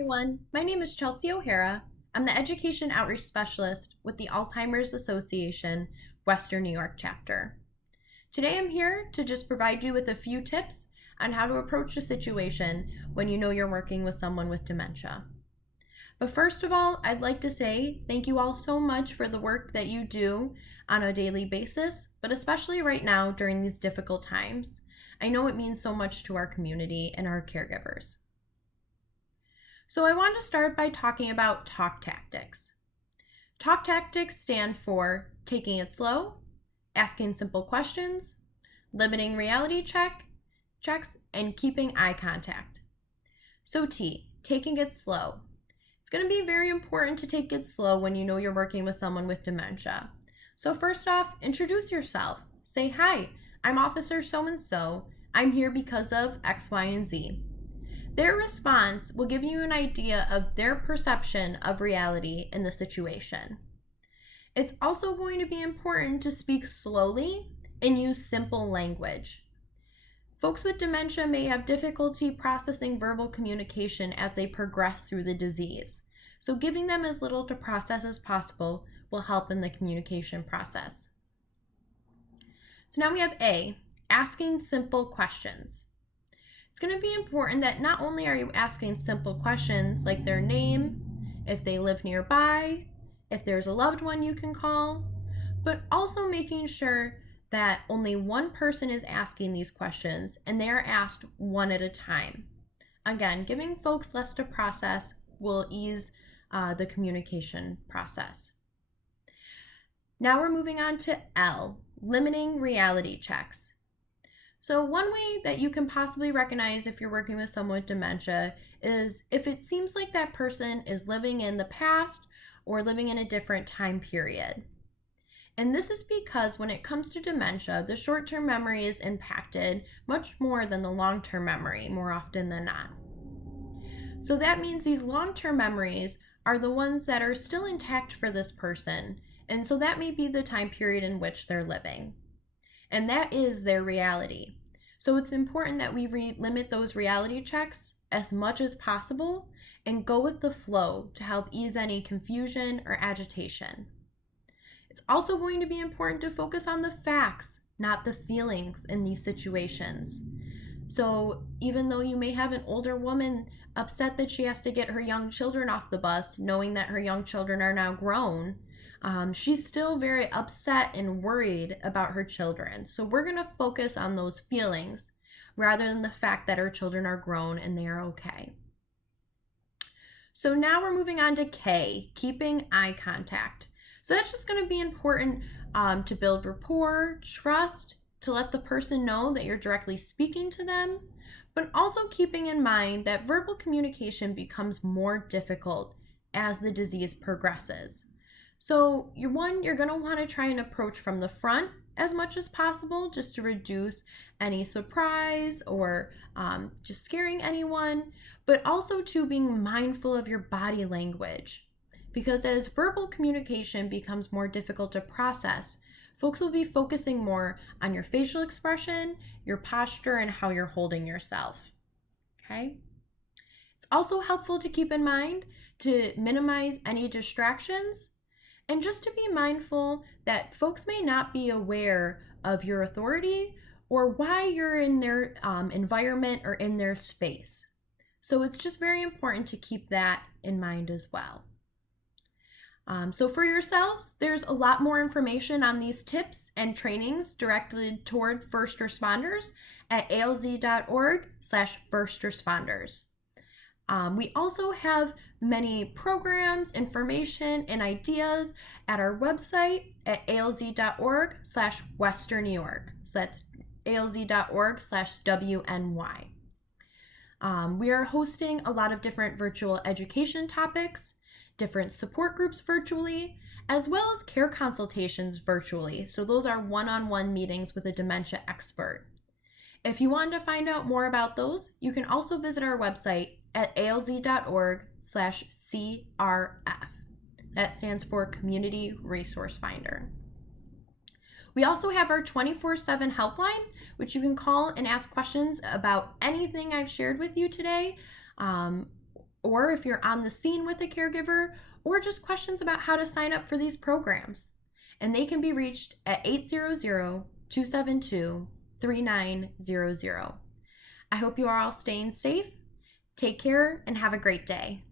everyone. My name is Chelsea O'Hara. I'm the Education Outreach Specialist with the Alzheimer's Association Western New York chapter. Today I'm here to just provide you with a few tips on how to approach a situation when you know you're working with someone with dementia. But first of all, I'd like to say thank you all so much for the work that you do on a daily basis, but especially right now during these difficult times. I know it means so much to our community and our caregivers. So I want to start by talking about talk tactics. Talk tactics stand for taking it slow, asking simple questions, limiting reality checks, and keeping eye contact. So taking it slow. It's going to be very important to take it slow when you know you're working with someone with dementia. So first off, introduce yourself. Say, hi, I'm Officer so-and-so. I'm here because of X, Y, and Z. Their response will give you an idea of their perception of reality in the situation. It's also going to be important to speak slowly and use simple language. Folks with dementia may have difficulty processing verbal communication as they progress through the disease, so giving them as little to process as possible will help in the communication process. So now we have A, asking simple questions. It's going to be important that not only are you asking simple questions like their name, if they live nearby, if there's a loved one you can call, but also making sure that only one person is asking these questions and they are asked one at a time. Again, giving folks less to process will ease the communication process. Now we're moving on to L, limiting reality checks. So one way that you can possibly recognize if you're working with someone with dementia is if it seems like that person is living in the past or living in a different time period. And this is because when it comes to dementia, the short-term memory is impacted much more than the long-term memory, more often than not. So that means these long-term memories are the ones that are still intact for this person, and so that may be the time period in which they're living. And that is their reality. So it's important that we limit those reality checks as much as possible and go with the flow to help ease any confusion or agitation. It's also going to be important to focus on the facts, not the feelings in these situations. So even though you may have an older woman upset that she has to get her young children off the bus, knowing that her young children are now grown, she's still very upset and worried about her children. So we're going to focus on those feelings rather than the fact that her children are grown and they are okay. So now we're moving on to K, keeping eye contact. So that's just going to be important to build rapport, trust, to let the person know that you're directly speaking to them, but also keeping in mind that verbal communication becomes more difficult as the disease progresses. So you're going to want to try and approach from the front as much as possible just to reduce any surprise or just scaring anyone, but also to being mindful of your body language. Because as verbal communication becomes more difficult to process, folks will be focusing more on your facial expression, your posture, and how you're holding yourself. Okay? It's also helpful to keep in mind to minimize any distractions and just to be mindful that folks may not be aware of your authority or why you're in their environment or in their space. So it's just very important to keep that in mind as well. So for yourselves, there's a lot more information on these tips and trainings directed toward first responders at alz.org/first responders. We also have many programs, information, and ideas at our website at alz.org/Western New York. So that's alz.org/WNY. We are hosting a lot of different virtual education topics, different support groups virtually, as well as care consultations virtually. So those are one-on-one meetings with a dementia expert. If you want to find out more about those, you can also visit our website at alz.org/CRF. That stands for Community Resource Finder. We also have our 24/7 helpline, which you can call and ask questions about anything I've shared with you today, or if you're on the scene with a caregiver, or just questions about how to sign up for these programs. And they can be reached at 800-272-3900. I hope you are all staying safe. Take care and have a great day.